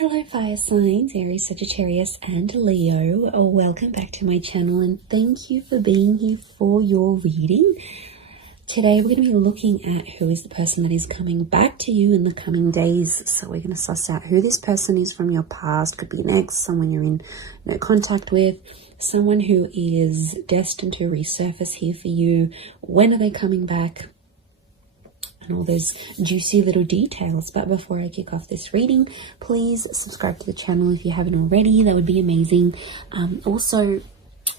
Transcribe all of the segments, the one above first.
Hello fire signs, Aries, Sagittarius and Leo. Welcome back to my channel and thank you for being here for your reading. Today we're going to be looking at who is the person that is coming back to you in the coming days. So we're going to suss out who this person is from your past. Could be an ex, someone you're in no contact with, someone who is destined to resurface here for you. When are they coming back? And all those juicy little details. But before I kick off this reading, please subscribe to the channel if you haven't already. That would be amazing. Also,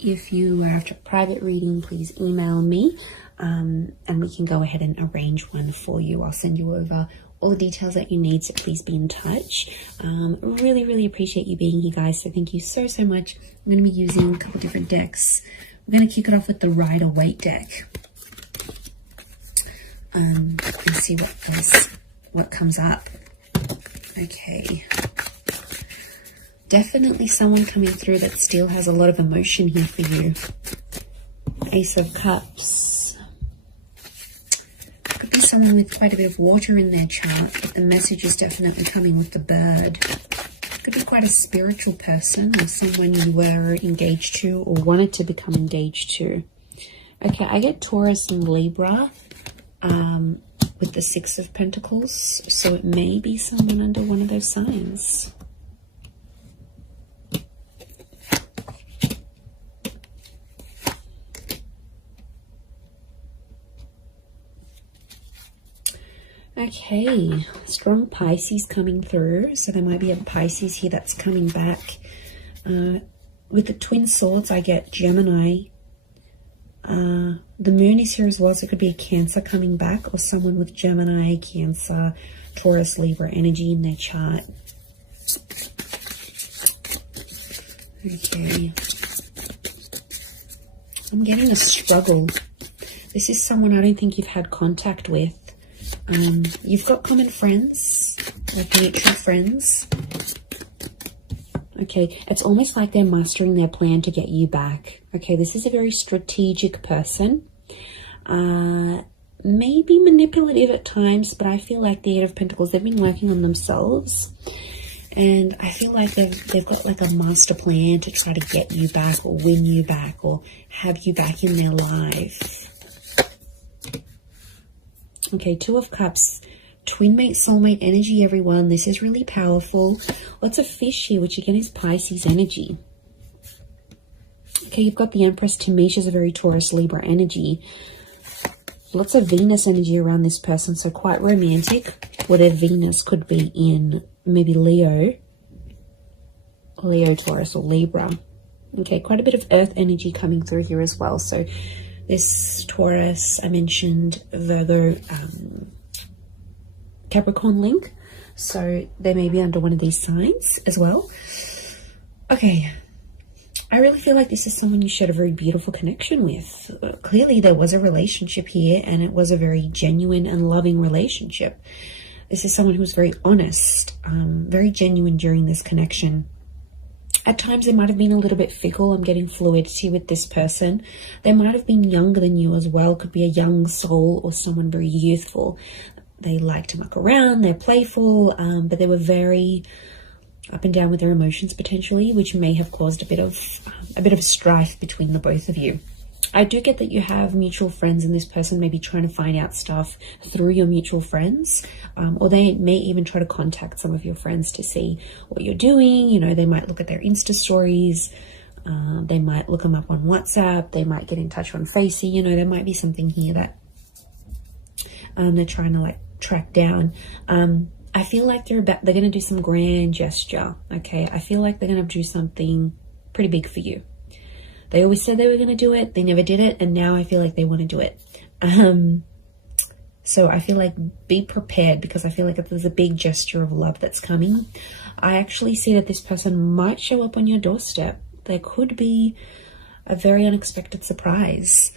if you are after a private reading, please email me and we can go ahead and arrange one for you. I'll send you over all the details that you need, so please be in touch. Really appreciate you being here, guys, so thank you so much. I'm going to be using a couple different decks. We're going to kick it off with the Rider-Waite deck. And see what comes up. Okay. Definitely someone coming through that still has a lot of emotion here for you. Ace of Cups. Could be someone with quite a bit of water in their chart, but the message is definitely coming with the bird. Could be quite a spiritual person or someone you were engaged to or wanted to become engaged to. Okay, I get Taurus and Libra. With the Six of Pentacles, so it may be someone under one of those signs. Okay, strong Pisces coming through, so there might be a Pisces here that's coming back. With the Twin Swords, I get Gemini. The moon is here as well, so it could be a Cancer coming back or someone with Gemini, Cancer, Taurus, Libra energy in their chart. Okay. I'm getting a struggle. This is someone I don't think you've had contact with. You've got common friends, like mutual friends. Okay, it's almost like they're mastering their plan to get you back. Okay, this is a very strategic person. Maybe manipulative at times, but I feel like the Eight of Pentacles, they've been working on themselves. And I feel like they've got like a master plan to try to get you back or win you back or have you back in their life. Okay, Two of Cups. Twin mate, soulmate energy, everyone. This is really powerful. Lots of fish here, which again is Pisces energy. Okay, you've got the Empress. Tamisha is a very Taurus, Libra energy. Lots of Venus energy around this person, so quite romantic. Where their Venus could be in maybe Leo, Taurus, or Libra. Okay, quite a bit of Earth energy coming through here as well. So this Taurus, I mentioned Virgo, Capricorn link, so they may be under one of these signs as well. Okay, I really feel like this is someone you shared a very beautiful connection with. Clearly there was a relationship here and it was a very genuine and loving relationship. This is someone who was very honest, very genuine during this connection. At times they might have been a little bit fickle. I'm getting fluidity with this person. They might have been younger than you as well. Could be a young soul or someone very youthful. They like to muck around, they're playful, but they were very up and down with their emotions potentially, which may have caused a bit of strife between the both of you. I do get that you have mutual friends and this person may be trying to find out stuff through your mutual friends, or they may even try to contact some of your friends to see what you're doing. You know, they might look at their Insta stories, they might look them up on WhatsApp, they might get in touch on Facey. You know, there might be something here that they're trying to like track down. I feel like they're going to do some grand gesture. Okay, I feel like they're going to do something pretty big for you. They always said they were going to do it, they never did it, and now I feel like they want to do it. So I feel like be prepared, because I feel like if there's a big gesture of love that's coming, I actually see that this person might show up on your doorstep. There could be a very unexpected surprise.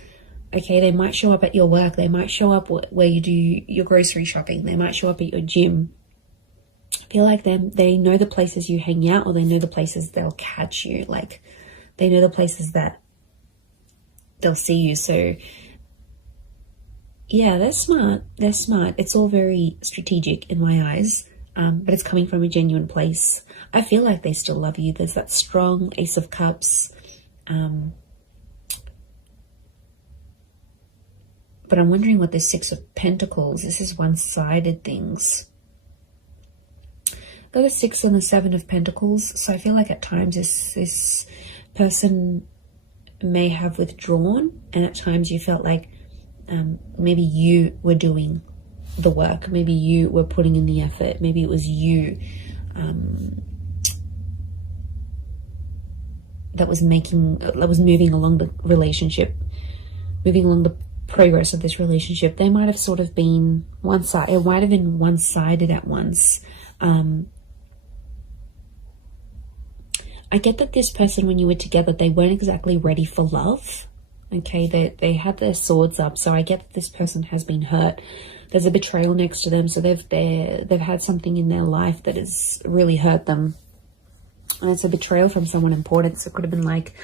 Okay, they might show up at your work. They might show up where you do your grocery shopping. They might show up at your gym. I feel like they know the places you hang out, or they know the places they'll catch you. Like, they know the places that they'll see you. So, yeah, they're smart. They're smart. It's all very strategic in my eyes. but it's coming from a genuine place. I feel like they still love you. There's that strong Ace of Cups. But I'm wondering what this Six of Pentacles, this is one-sided things. Got the Six and the Seven of Pentacles. So I feel like at times this person may have withdrawn, and at times you felt like maybe you were doing the work. Maybe you were putting in the effort. Maybe it was you that was moving along the relationship, moving along the progress of this relationship. They might have sort of been one-sided. It might have been one-sided at once. I get that this person, when you were together, they weren't exactly ready for love. Okay, they had their swords up, so I get that this person has been hurt. There's a betrayal next to them, so they've had something in their life that has really hurt them, and it's a betrayal from someone important. So it could have been like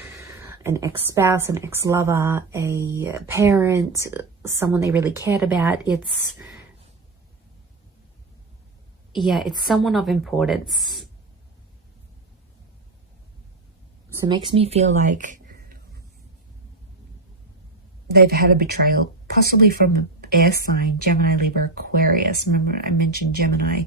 an ex-spouse, an ex-lover, a parent, someone they really cared about. It's someone of importance. So it makes me feel like they've had a betrayal, possibly from an air sign, Gemini, Libra, Aquarius. Remember I mentioned Gemini.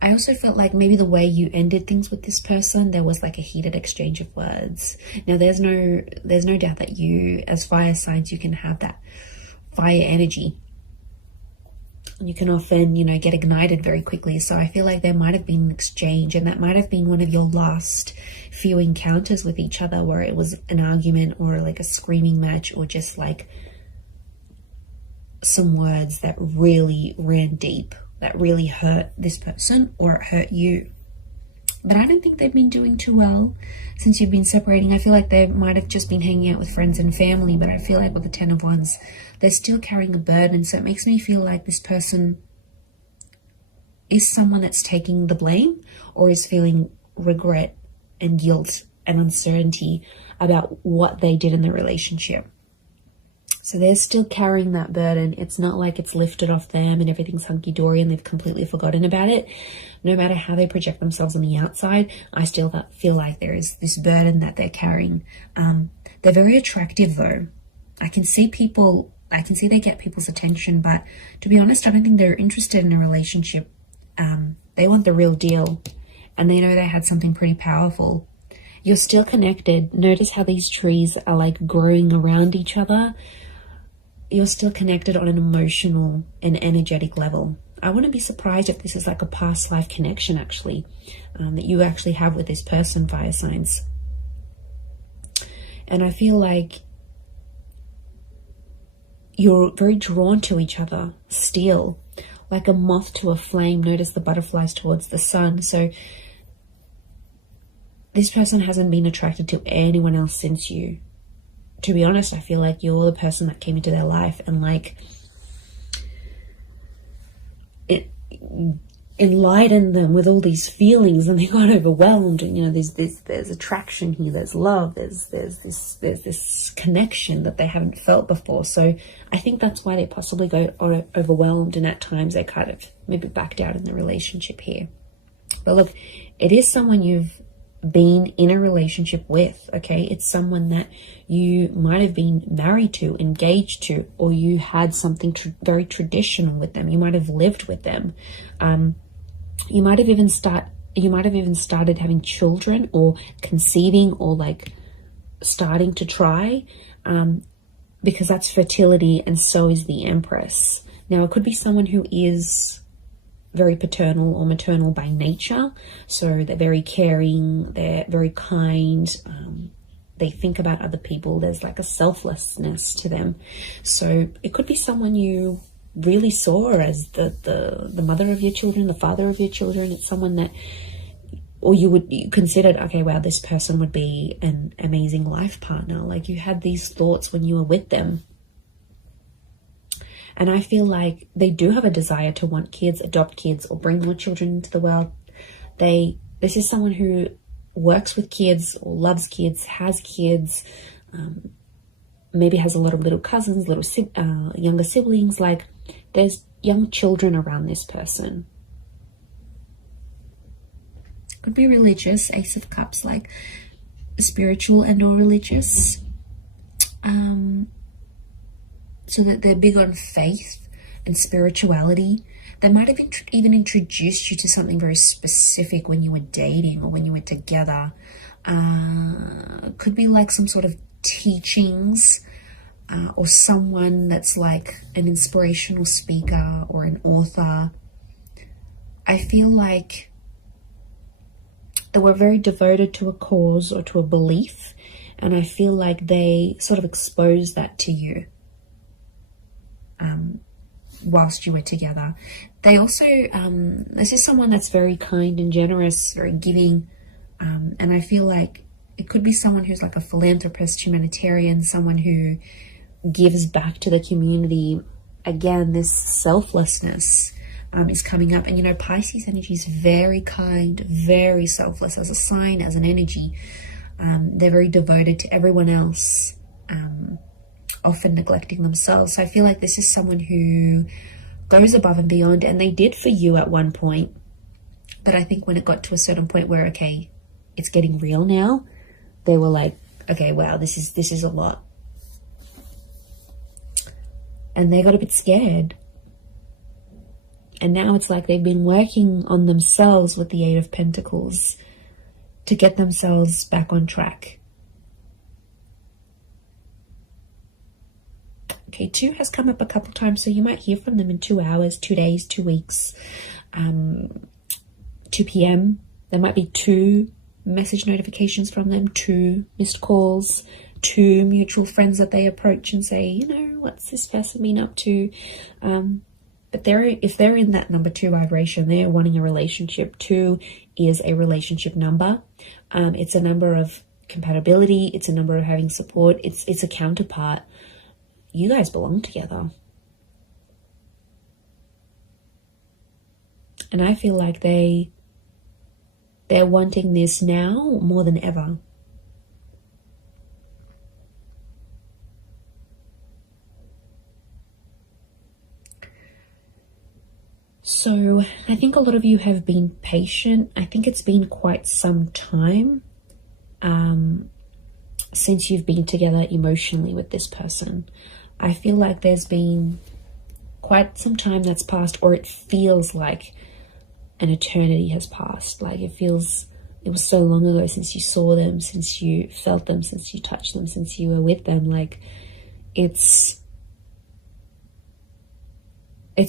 I also felt like maybe the way you ended things with this person, there was like a heated exchange of words. Now there's no doubt that you, as fire signs, you can have that fire energy. You can often, get ignited very quickly. So I feel like there might have been an exchange, and that might have been one of your last few encounters with each other, where it was an argument or like a screaming match, or just like some words that really ran deep, that really hurt this person, or it hurt you. But I don't think they've been doing too well since you've been separating. I feel like they might have just been hanging out with friends and family, but I feel like with the Ten of Wands, they're still carrying a burden. So it makes me feel like this person is someone that's taking the blame, or is feeling regret and guilt and uncertainty about what they did in the relationship. So they're still carrying that burden. It's not like it's lifted off them and everything's hunky-dory and they've completely forgotten about it. No matter how they project themselves on the outside, I still feel like there is this burden that they're carrying. They're very attractive though. I can see they get people's attention, but to be honest, I don't think they're interested in a relationship. They want the real deal, and they know they had something pretty powerful. You're still connected. Notice how these trees are like growing around each other. You're still connected on an emotional and energetic level. I wouldn't be surprised if this is like a past life connection, actually, that you actually have with this person, fire signs. And I feel like you're very drawn to each other still, like a moth to a flame. Notice the butterflies towards the sun. So this person hasn't been attracted to anyone else since you. To be honest, I feel like you're the person that came into their life and like it enlightened them with all these feelings, and they got overwhelmed. And there's attraction here, there's love, there's this connection that they haven't felt before. So I think that's why they possibly got overwhelmed, and at times they kind of maybe backed out in the relationship here. But look, it is someone you've been in a relationship with. Okay, it's someone that you might have been married to, engaged to, or you had something very traditional with them. You might have lived with them. You might have even started having children, or conceiving, or like starting to try, because that's fertility, and so is the Empress. Now it could be someone who is very paternal or maternal by nature. So they're very caring, they're very kind, they think about other people. There's like a selflessness to them. So it could be someone you really saw as the mother of your children, the father of your children. It's someone that, or you considered, okay, wow, this person would be an amazing life partner. Like you had these thoughts when you were with them. And I feel like they do have a desire to want kids, adopt kids, or bring more children into the world. This is someone who works with kids, or loves kids, has kids, maybe has a lot of little cousins, younger siblings. Like there's young children around this person. Could be religious, Ace of Cups, like spiritual and or religious. So that they're big on faith and spirituality. They might have even introduced you to something very specific when you were dating or when you were together. Could be like some sort of teachings, or someone that's like an inspirational speaker or an author. I feel like they were very devoted to a cause or to a belief, and I feel like they sort of exposed that to you whilst you were together. They also, this is someone that's very kind and generous, very giving, and I feel like it could be someone who's like a philanthropist, humanitarian, someone who gives back to the community. Again, this selflessness is coming up. And, you know, Pisces energy is very kind, very selfless as a sign, as an energy. They're very devoted to everyone else, often neglecting themselves. So I feel like this is someone who goes above and beyond, and they did for you at one point. But I think when it got to a certain point where, okay, it's getting real now, they were like, okay, wow, this is a lot. And they got a bit scared. And now it's like they've been working on themselves with the Eight of Pentacles to get themselves back on track. Okay, 2 has come up a couple times, so you might hear from them in 2 hours, 2 days, 2 weeks, 2 p.m. There might be 2 message notifications from them, 2 missed calls, 2 mutual friends that they approach and say, you know, what's this person been up to? But if they're in that number 2 vibration, they're wanting a relationship. 2 is a relationship number. It's a number of compatibility. It's a number of having support. It's a counterpart. You guys belong together. And I feel like they're wanting this now more than ever. So I think a lot of you have been patient. I think it's been quite some time since you've been together emotionally with this person. I feel like there's been quite some time that's passed, or it feels like an eternity has passed. Like it was so long ago since you saw them, since you felt them, since you touched them, since you were with them. Like it's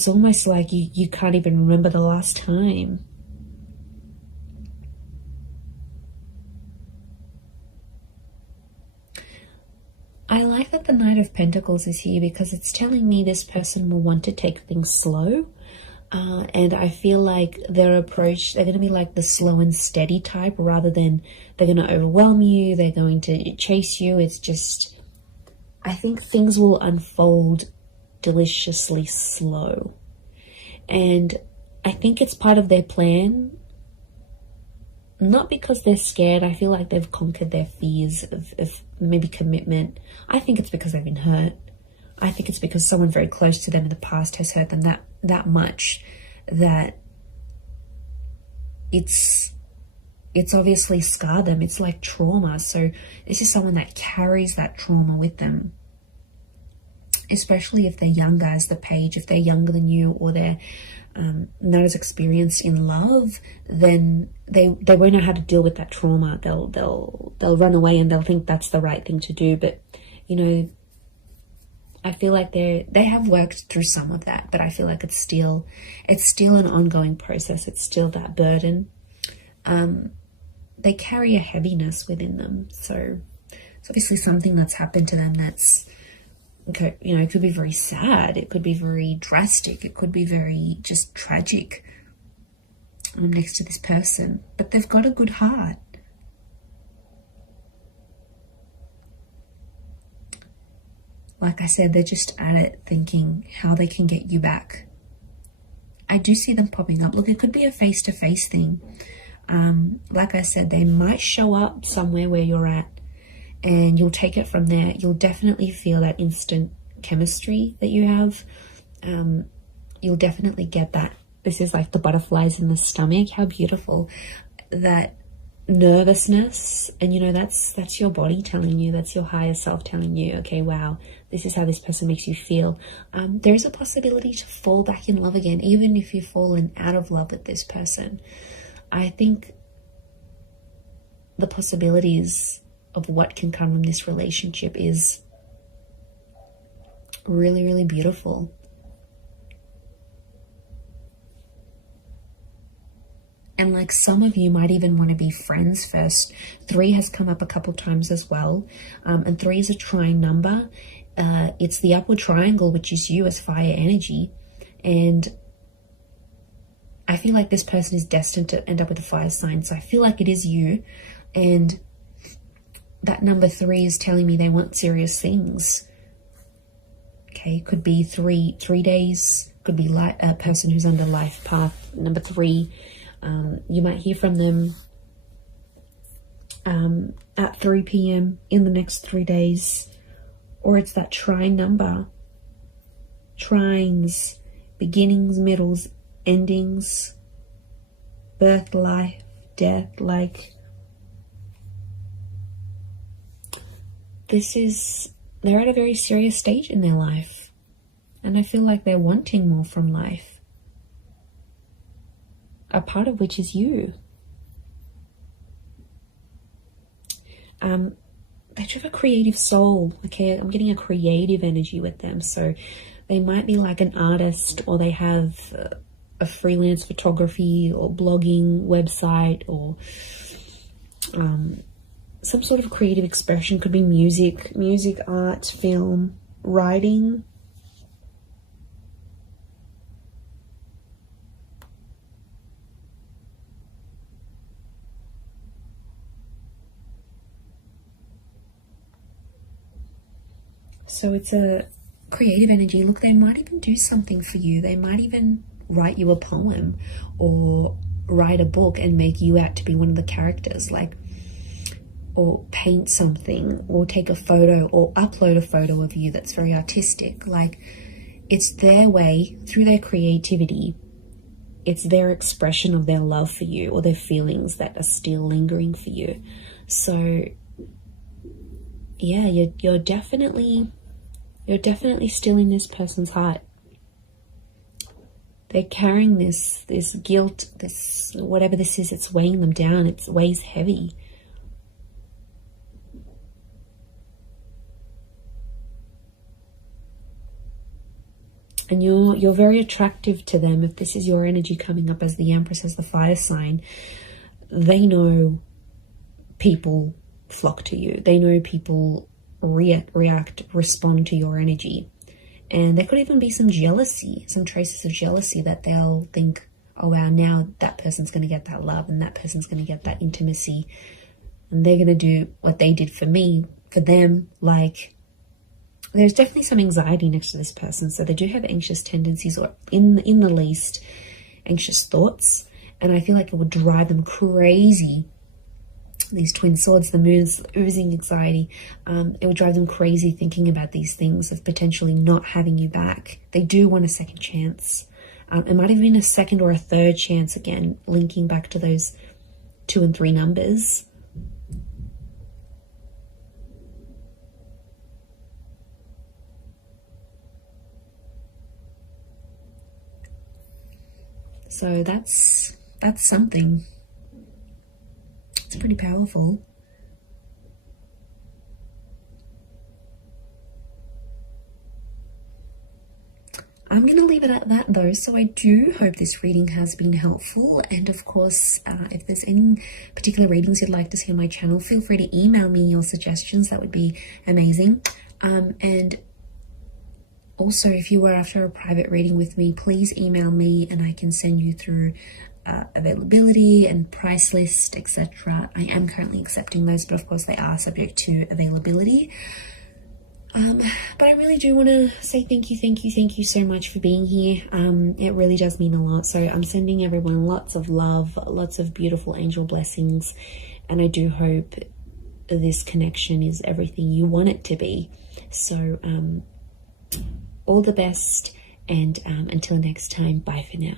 almost like you can't even remember the last time. I like that the Knight of Pentacles is here because it's telling me this person will want to take things slow. And I feel like their approach, they're going to be like the slow and steady type rather than they're going to overwhelm you, they're going to chase you. It's just, I think things will unfold deliciously slow. And I think it's part of their plan. Not because they're scared. I feel like they've conquered their fears of maybe commitment. I think it's because they've been hurt. I think it's because someone very close to them in the past has hurt them that much that it's obviously scarred them. It's like trauma. So this is someone that carries that trauma with them. Especially if they're younger as the Page, if they're younger than you, or they're not as experienced in love, then they won't know how to deal with that trauma. They'll run away and they'll think that's the right thing to do. But you know, I feel like they have worked through some of that, but I feel like it's still an ongoing process. It's still that burden. They carry a heaviness within them, so it's obviously something that's happened to them that's, okay, you know, it could be very sad, it could be very drastic, it could be very just tragic next to this person, but they've got a good heart. Like I said, they're just at it thinking how they can get you back. I do see them popping up. Look, it could be a face-to-face thing. Like I said, they might show up somewhere where you're at, and you'll take it from there. You'll definitely feel that instant chemistry that you have. you'll definitely get that. This is like the butterflies in the stomach. How beautiful. That nervousness, and you know, that's your body telling you, that's your higher self telling you, okay, wow, this is how this person makes you feel. There is a possibility to fall back in love again, even if you've fallen out of love with this person. I think the possibilities of what can come from this relationship is really, really beautiful. And like some of you might even want to be friends first. 3 has come up a couple times as well. And 3 is a trine number. It's the upward triangle, which is you as fire energy. And I feel like this person is destined to end up with a fire sign. So I feel like it is you. And that number 3 is telling me they want serious things. Okay, could be three days. Could be like a person who's under life path number 3. You might hear from them at 3 p.m. in the next 3 days. Or it's that trine number. Trines, beginnings, middles, endings, birth, life, death. Like, they're at a very serious stage in their life. And I feel like they're wanting more from life. A part of which is you. They have a creative soul. Okay, I'm getting a creative energy with them. So they might be like an artist, or they have a freelance photography or blogging website, or some sort of creative expression. Could be music, art, film, writing. So it's a creative energy. Look, they might even do something for you. They might even write you a poem or write a book and make you out to be one of the characters, like, or paint something, or take a photo, or upload a photo of you that's very artistic. Like, it's their way, through their creativity, it's their expression of their love for you, or their feelings that are still lingering for you. So yeah, you're definitely still in this person's heart. They're carrying this guilt, this whatever this is, it's weighing them down. It weighs heavy. And you're very attractive to them. If this is your energy coming up as the Empress, as the fire sign, they know people flock to you. They know people react, respond to your energy. And there could even be some jealousy, some traces of jealousy, that they'll think, oh wow, now that person's going to get that love, and that person's going to get that intimacy, and they're going to do what they did for me, for them. Like, there's definitely some anxiety next to this person. So they do have anxious tendencies, or in the least anxious thoughts. And I feel like it would drive them crazy. These twin swords, the moon's oozing anxiety. It would drive them crazy thinking about these things of potentially not having you back. They do want a second chance. It might have been a second or a third chance, again, linking back to those 2 and 3 numbers. So that's something. It's pretty powerful. I'm going to leave it at that though. So I do hope this reading has been helpful. And of course, if there's any particular readings you'd like to see on my channel, feel free to email me your suggestions. That would be amazing. And also, if you were after a private reading with me, please email me and I can send you through availability and price list, etc. I am currently accepting those, but of course they are subject to availability. But I really do want to say thank you so much for being here. It really does mean a lot. So I'm sending everyone lots of love, lots of beautiful angel blessings, and I do hope this connection is everything you want it to be. So all the best, And until next time, bye for now.